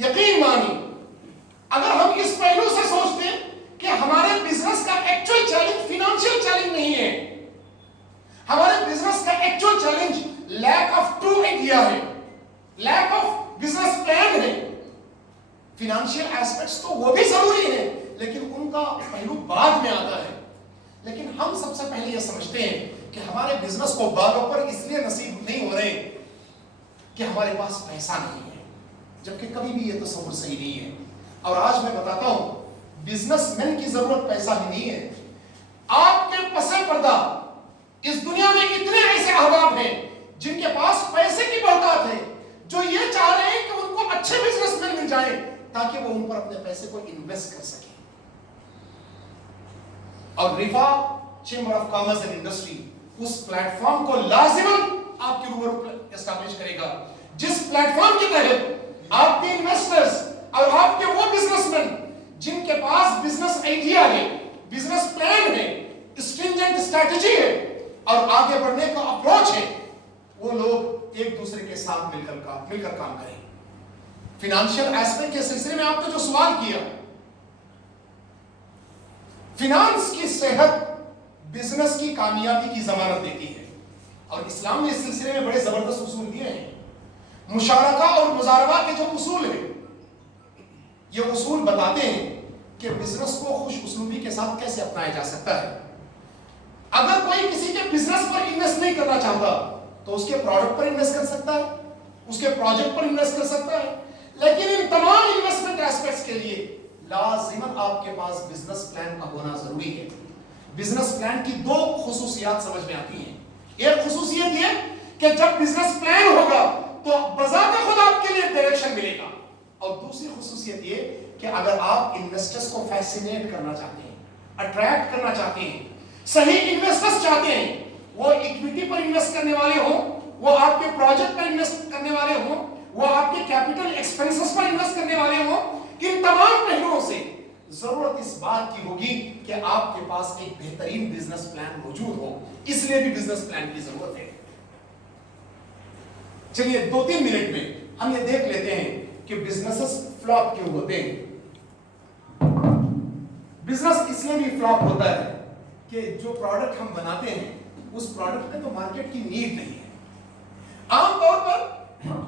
یقین مانی اگر ہم اس پہلو سے سوچتے ہیں کہ ہمارے بزنس کا ایکچوئل چیلنج فائنانشیل چیلنج نہیں ہے، ہمارے بزنس کا actual challenge lack of true idea ہے، لیک آف بزنس پلان ہے. فائنانشیل ایسپیکٹس تو وہ بھی ضروری ہے لیکن ان کا پہلو بعد میں آتا ہے. لیکن ہم سب سے پہلے یہ سمجھتے ہیں کہ ہمارے بزنس کو باغوں پر اس لیے نصیب نہیں ہو رہے کہ ہمارے پاس پیسہ نہیں ہے، جبکہ کبھی بھی یہ تصور صحیح نہیں ہے. اور آج میں بتاتا ہوں بزنس مین کی ضرورت پیسہ ہی نہیں ہے. آپ کے پس پردہ اس دنیا میں اتنے ایسے احباب ہیں جن کے پاس پیسے کی بہتات ہے، جو یہ چاہ رہے ہیں کہ ان کو اچھے بزنس مین مل جائیں تاکہ وہ ان پر اپنے پیسے کو انویسٹ کر سکیں. اور ریفا chamber of commerce and industry اس پلیٹ فارم کو لازماً آپ کے روبرو اسٹیبلش کرے گا جس پلیٹ فارم کے تحت آپ کے انویسٹرز اور آپ کے وہ بزنس مین جن کے پاس بزنس آئیڈیا ہے، بزنس پلان ہے، اسٹرنجنٹ اسٹریٹجی ہے اور آگے بڑھنے کا اپروچ ہے، وہ لوگ ایک دوسرے کے ساتھ مل کر کام کریں. فائنانشیل ایسپیکٹ کے سلسلے میں آپ نے جو سوال کیا، فائنانس کی صحت بزنس کی کامیابی کی ضمانت دیتی ہے اور اسلام نے اس سلسلے میں بڑے زبردست اصول دیے ہیں. مشارکہ اور مضاربہ کے جو اصول ہیں یہ اصول بتاتے ہیں کہ بزنس کو خوش اسلوبی کے ساتھ کیسے اپنایا جا سکتا ہے. اگر کوئی کسی کے بزنس پر انویسٹ نہیں کرنا چاہتا تو اس کے پروڈکٹ پر انویسٹ کر سکتا ہے، اس کے پروجیکٹ پر انویسٹ کر سکتا ہے، لیکن ان تمام انویسٹمنٹ ایسپیکٹس کے لیے لازماً آپ کے پاس بزنس پلان کا ہونا ضروری ہے. بزنس پلان کی دو خصوصیات سمجھ میں آتی ہیں. ایک خصوصیت یہ کہ جب بزنس پلان ہوگا تو بذات خود آپ کے لیے ڈائریکشن ملے گا، اور دوسری خصوصیت یہ کہ اگر آپ انویسٹرز کو فیسینیٹ کرنا چاہتے ہیں، اٹریکٹ کرنا چاہتے ہیں، صحیح انویسٹرز چاہتے ہیں، وہ ایکویٹی پر انویسٹ کرنے والے ہوں، وہ آپ کے پروجیکٹ پر انویسٹ کرنے والے ہوں، وہ آپ کے کیپٹل ایکسپنسز پر انویسٹ کرنے والے ہوں، ان تمام پہلوؤں سے ضرورت اس بات کی ہوگی کہ آپ کے پاس ایک بہترین بزنس پلان موجود ہو. اس لیے بھی بزنس پلان کی ضرورت ہے. چلیے 2-3 منٹ میں ہم یہ دیکھ لیتے ہیں کہ بزنسز فلاپ کیوں ہوتے ہیں. بزنس اس لیے بھی فلاپ ہوتا ہے کہ جو پروڈکٹ ہم بناتے ہیں اس پروڈکٹ میں تو مارکیٹ کی نیڈ نہیں ہے. عام طور پر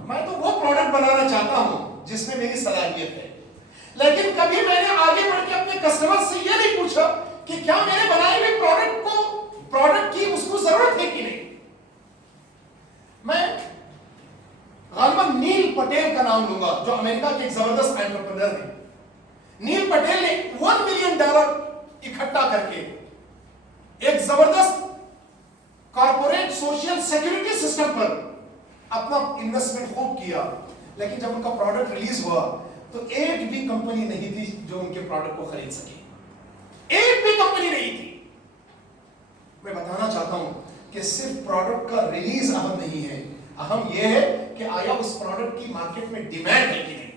میں تو وہ پروڈکٹ بنانا چاہتا ہوں جس میں میری صلاحیت ہے، لیکن کبھی میں نے آگے بڑھ کے اپنے کسٹمر سے یہ نہیں پوچھا کہ کیا میرے بنائے ہوئے پروڈکٹ کی اس کو ضرورت ہے کہ نہیں. میں غالباً نیل پٹیل کا نام لوں گا جو امریکہ کے ایک زبردست انٹرپرینر ہیں. نیل پٹیل نے $1 ملین اکٹھا کر کے ایک زبردست کارپوریٹ سوشل سیکورٹی سسٹم پر اپنا انویسٹمنٹ خوب کیا، لیکن جب ان کا پروڈکٹ ریلیز ہوا تو ایک بھی کمپنی نہیں تھی جو ان کے پروڈکٹ کو خرید سکے. ایک بھی کمپنی نہیں تھی. میں بتانا چاہتا ہوں کہ صرف پروڈکٹ کا ریلیز اہم نہیں ہے، اہم یہ ہے کہ آیا اس پروڈکٹ کی مارکیٹ میں ڈیمانڈ ہے کہ نہیں،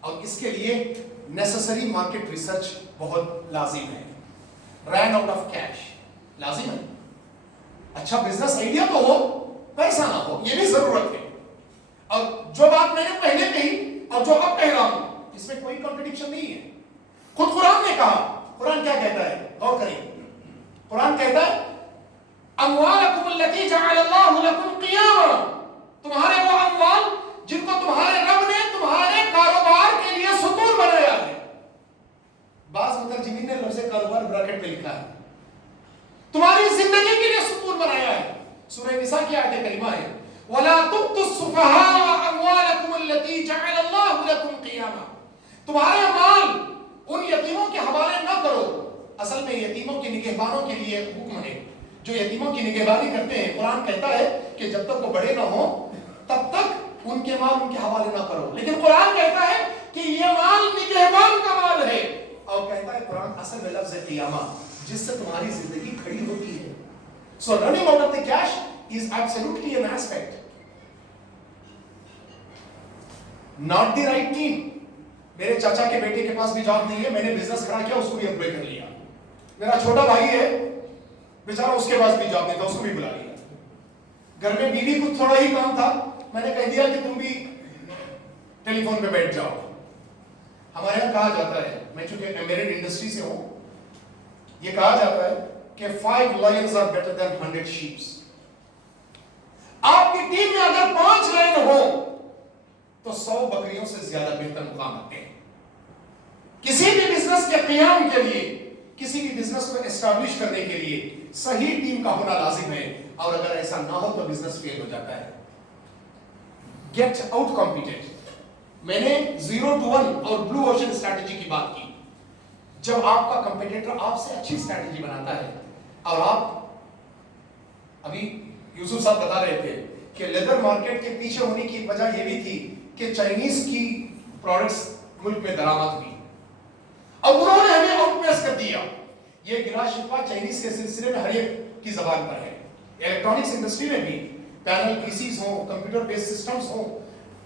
اور اس کے لیے نیسسری مارکیٹ ریسرچ بہت لازم ہے. رین آؤٹ آف کیش لازم ہے. اچھا بزنس آئیڈیا تو ہو، پیسہ نہ ہو، یہ بھی ضرورت ہے. اور جو بات میں نے پہلے کہی اور جو اب کہہ رہا ہوں اس میں کوئی کنٹرڈکشن نہیں ہے. خود قرآن نے کہا، قرآن کیا کہتا ہے غور کریں. قرآن کہتا ہے اموالکم التی جعل اللہ لکم قیاما، تمہارے وہ اموال جن کو تمہارے رب نے تمہارے کاروبار کے لیے ستون بنایا ہے. بعض مترجمین نے لفظ کاروبار بریکٹ میں لکھا ہے. تمہاری زندگی کے لیے ستون بنایا ہے. سورہ نساء کی آیت کریمہ ہے وَلَا تُؤْتُوا السُّفَهَاءَ أَمْوَالَكُمُ الَّتِي جَعَلَ اللَّهُ لَكُمْ قِيَامًا. تمہارے مال ان یتیموں کے حوالے نہ کرو. اصل میں یتیموں کے نگہبانوں کے لیے حکم ہے جو یتیموں کی نگہبانی کرتے ہیں. قرآن کہتا ہے کہ جب تک وہ بڑے نہ ہوں تب تک ان کے مال ان کے حوالے نہ کرو، لیکن قرآن کہتا ہے کہ یہ مال نگہبان کا مال ہے، اور کہتا ہے قرآن اصل میں لفظ قیامہ جس سے تمہاری زندگی کھڑی ہوتی ہے. So running out of the cash is absolutely an aspect. Not the right team. میرے چاچا کے بیٹے کے پاس بھی جاب نہیں ہے، میں نے بزنس کھڑا کیا، اس کو بھی امپلائی کر لیا. میرا چھوٹا بھائی ہے بیچارہ، اس کے پاس بھی جاب نہیں تھا، اس کو بھی بلا لیا. گھر میں بیوی کو تھوڑا ہی کام تھا، میں نے کہہ دیا کہ تم بھی ٹیلی فون پہ بیٹھ جاؤ. ہمارے یہاں کہا جاتا ہے، میں چونکہ ایمبیڈڈ انڈسٹری سے ہوں، یہ کہا جاتا ہے کہ 5 lions are better than 100 sheep. آپ کی ٹیم میں اگر 5 لائن ہو تو 100 بکریوں سے زیادہ بہتر مقام رکھتے ہیں. کسی بھی بزنس کے قیام کے لیے، کسی بھی بزنس کو اسٹیبلش کرنے کے لیے صحیح ٹیم کا ہونا لازم ہے، اور اگر ایسا نہ ہو تو بزنس فیل ہو جاتا ہے. Get out competed. میں نے 0 to 1 اور بلو اوشن اسٹریٹجی کی بات کی. جب آپ کا کمپیٹیٹر آپ سے اچھی اسٹریٹجی بناتا ہے، اور آپ ابھی یوسف صاحب بتا رہے تھے کہ لیدر مارکیٹ کے پیچھے ہونے کی وجہ یہ بھی تھی کہ چائنیز کی پروڈکٹس ملک میں درآمد ہوئی، اور انہوں نے ہمیں آؤٹ پیس کر دیا. یہ گلا شکوا چائنیز کے سلسلے میں ہر ایک کی زبان پر ہے. الیکٹرانکس انڈسٹری میں بھی پینل پی سیز ہوں، کمپیوٹر بیس سسٹمز ہوں،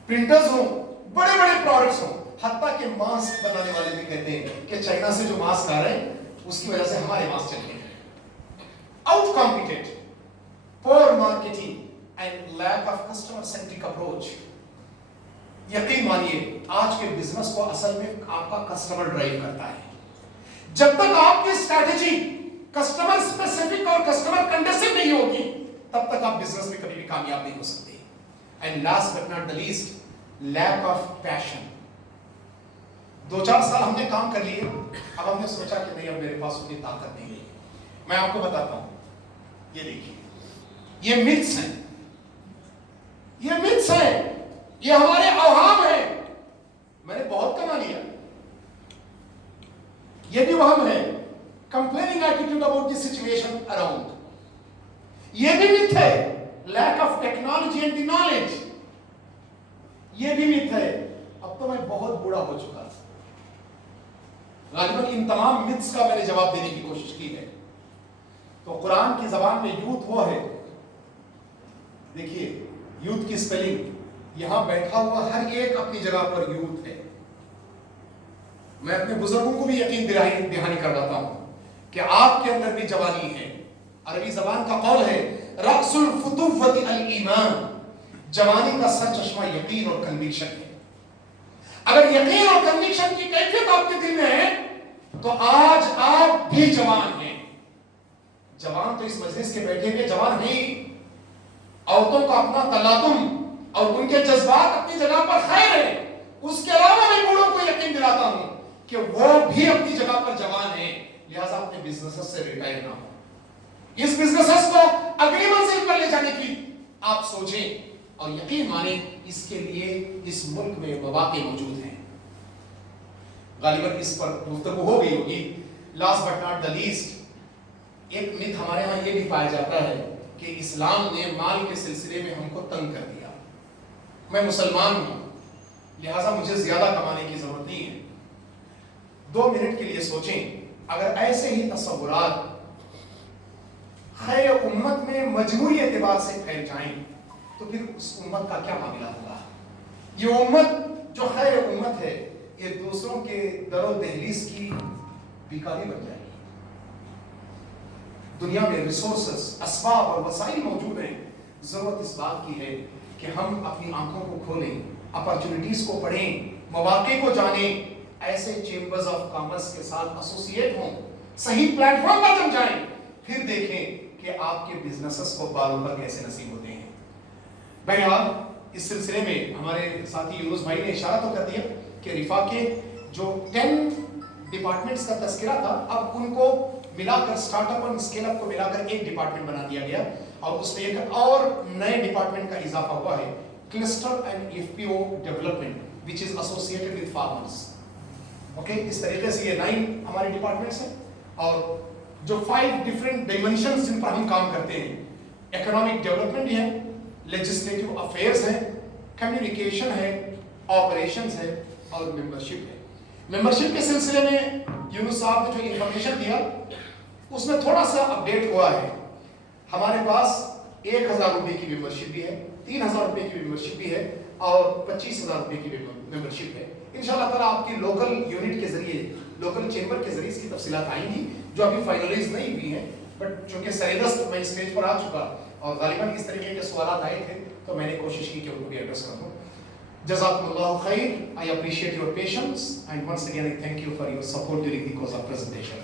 پرنٹرز ہوں، بڑے بڑے پروڈکٹس ہوں، حتیٰ کہ ماسک بنانے والے بھی کہتے ہیں کہ چائنا سے جو ماسک آ رہے ہیں اس کی وجہ سے ہمارے ماسک چل رہے ہیں. آؤٹ کمپیٹیڈ، پور marketing and lack of customer centric approach. یقین مانیے آج کے بزنس کو اصل میں آپ کا کسٹمر ڈرائیو کرتا ہے. جب تک آپ کی اسٹریٹجی کسٹمر اسپیسیفک اور کسٹمر کنڈیسو نہیں ہوگی تب تک آپ بزنس میں کبھی بھی کامیاب نہیں ہو سکتے. And last but not the least, lack of passion. 2-4 سال ہم نے کام کر لیے، اب ہم نے سوچا کہ نہیں اب میرے پاس اتنی طاقت نہیں ہے. میں آپ کو بتاتا ہوں، یہ دیکھیے یہ متس ہیں، یہ متس ہیں، یہ ہمارے اوہام ہیں. میں نے بہت کما لیا، یہ بھی وہم ہے. complaining attitude about the situation around، یہ بھی مت ہے. lack of technology and the knowledge، یہ بھی مت ہے. اب تو میں بہت بوڑھا ہو چکا. غالباً ان تمام متس کا میں نے جواب دینے کی کوشش کی ہے. تو قرآن کی زبان میں یوتھ وہ ہے، دیکھیے یوتھ کی سپیلنگ، یہاں بیٹھا ہوا ہر ایک اپنی جگہ پر یوتھ ہے. میں اپنے بزرگوں کو بھی یقین دہانی کرواتا ہوں کہ آپ کے اندر بھی جوانی ہے. عربی زبان کا قول ہے رأس الفتوۃ الایمان، جوانی کا سر چشمہ یقین اور کنوکشن ہے. اگر یقین اور کنوکشن کی کیفیت آپ کے دل میں ہے تو آج آپ بھی جوان ہیں. جوان تو اس مجلس کے بیٹھے ہوئے جوان نہیں، عورتوں کا اپنا تلاطم اور ان کے جذبات اپنی جگہ پر خیر ہے. اس کے علاوہ میں بوڑھوں کو یقین دلاتا ہوں کہ وہ بھی اپنی جگہ پر جوان ہیں. لہذا اپنے بزنس سے ریٹائر نہ ہو. اس بزنس کو اگلی منزل پر لے جانے کی آپ سوچیں، اور یقین مانیں اس کے لیے اس ملک میں مواقع موجود ہیں. غالباً اس پر گفتگو ہو گئی ہوگی. Last but not the least, ایک مت ہمارے ہاں یہ بھی پایا جاتا ہے کہ اسلام نے مال کے سلسلے میں ہم کو تنگ کر دیا. میں مسلمان ہوں لہٰذا مجھے زیادہ کمانے کی ضرورت نہیں ہے. 2 منٹ کے لیے سوچیں، اگر ایسے ہی تصورات خیر امت میں مجموعی اعتبار سے پھیل جائیں تو پھر اس امت کا کیا معاملہ ہوگا؟ یہ امت جو خیر امت ہے یہ دوسروں کے در و دہلیز کی بیکاری بن جائے گی. دنیا میں ریسورسز، اسباب اور وسائل موجود ہیں. ضرورت اس بات کی ہے کہ ہم اپنی آنکھوں کو کھولیں، اپرچونٹیز کو پڑھیں، مواقع کو جانیں، ایسے چیمبرز آف کامرس کے ساتھ ایسوسیٹ ہوں، صحیح پلیٹ فارم پر جم جائیں، پھر دیکھیں کہ آپ کے بزنسز کو بالوں پر کیسے نصیب ہوتے ہیں. بہرحال اس سلسلے میں ہمارے ساتھی یونس بھائی نے اشارہ تو کر دیا کہ رفا کے جو 10 ڈپارٹمنٹس کا تذکرہ تھا اب ان کو ملا کر اسٹارٹ اپ اور اسکیل اپ کو ملا کر ایک ڈپارٹمنٹ بنا دیا گیا، اور اس میں ایک اور نئے ڈپارٹمنٹ کا اضافہ ہوا ہے، cluster and F P O development which is associated with farmers. Okay, اس طریقے سے یہ 9 ہمارے ڈپارٹمنٹس ہیں. اور جو 5 ڈفرینٹ ڈائمینشنز جن پر ہم کام کرتے ہیں، اکنامک ڈیولپمنٹ ہے، لیجسلیٹو افیئرز ہے، کمیونیکیشن ہے، آپریشنز ہے اور ممبرشپ ہے. ممبرشپ کے سلسلے میں یونس صاحب نے جو انفارمیشن دیا اس میں تھوڑا سا اپڈیٹ ہوا ہے. ہمارے پاس 1000 روپے کی ممبرشپ بھی ہے، 3000 روپے کی ممبرشپ بھی ہے اور 25000 روپے کی ممبرشپ ہے. انشاءاللہ تعالیٰ آپ کی لوکل یونٹ کے ذریعے، لوکل چیمبر کے ذریعے اس کی تفصیلات آئیں گی جو ابھی فائنلائز نہیں ہوئی ہیں. بٹ چونکہ سریدست میں اسٹیج پر آ چکا اور غالباً اس طریقے کے سوالات آئے تھے تو میں نے کوشش کی کہ ان کو بھی ایڈریس کر دوں. Jazakumullahu khair. I appreciate your patience, and once again I thank you for your support during the course of presentation.